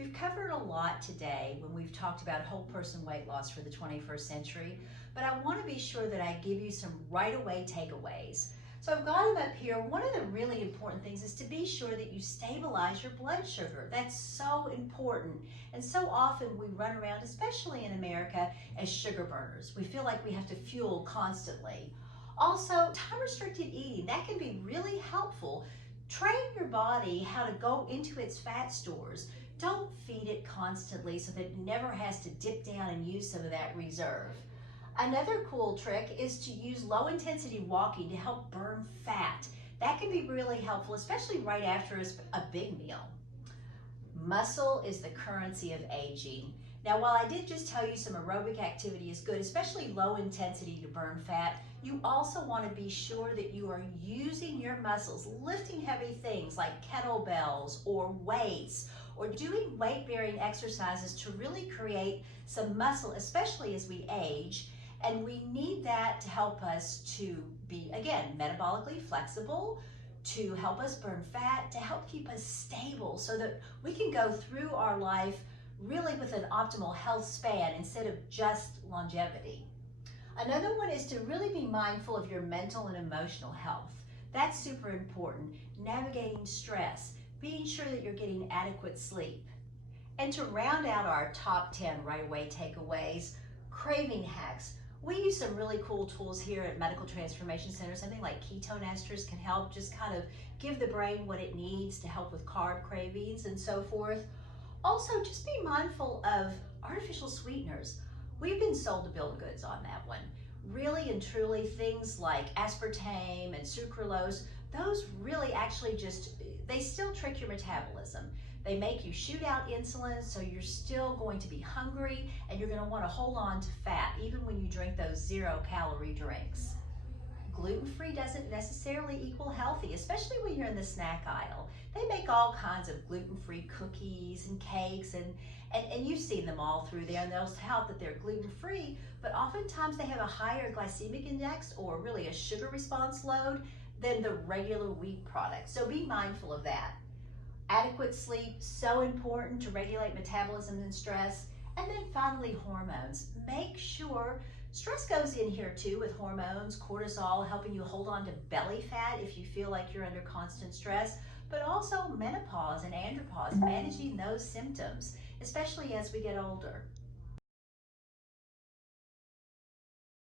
We've covered a lot today when we've talked about whole person weight loss for the 21st century, but I want to be sure that I give you some right away takeaways. So I've got them up here. One of the really important things is to be sure that you stabilize your blood sugar. That's so important. And so often we run around, especially in America, as sugar burners. We feel like we have to fuel constantly. Also, time-restricted eating, that can be really helpful. Train your body how to go into its fat stores. Don't feed it constantly so that it never has to dip down and use some of that reserve. Another cool trick is to use low intensity walking to help burn fat. That can be really helpful, especially right after a big meal. Muscle is the currency of aging. Now, while I did just tell you some aerobic activity is good, especially low intensity to burn fat, you also want to be sure that you are using your muscles, lifting heavy things like kettlebells or weights, or doing weight-bearing exercises to really create some muscle, especially as we age. And we need that to help us to be, again, metabolically flexible, to help us burn fat, to help keep us stable so that we can go through our life really with an optimal health span instead of just longevity. Another one is to really be mindful of your mental and emotional health. That's super important. Navigating stress, being sure that you're getting adequate sleep. And to round out our top 10 right away takeaways, craving hacks. We use some really cool tools here at Medical Transformation Center. Something like ketone esters can help just kind of give the brain what it needs to help with carb cravings and so forth. Also, just be mindful of artificial sweeteners. We've been sold to bill of goods on that one. Really and truly, things like aspartame and sucralose, those really actually they still trick your metabolism. They make you shoot out insulin, so you're still going to be hungry and you're going to want to hold on to fat even when you drink those 0-calorie drinks. Gluten-free doesn't necessarily equal healthy, especially when you're in the snack aisle. They make all kinds of gluten-free cookies and cakes, and you've seen them all through there, and they'll tout that they're gluten-free, but oftentimes they have a higher glycemic index or really a sugar response load than the regular wheat products. So be mindful of that. Adequate sleep, so important to regulate metabolism and stress. And then finally, hormones. Make sure stress goes in here too with hormones, cortisol, helping you hold on to belly fat if you feel like you're under constant stress, but also menopause and andropause, managing those symptoms, especially as we get older.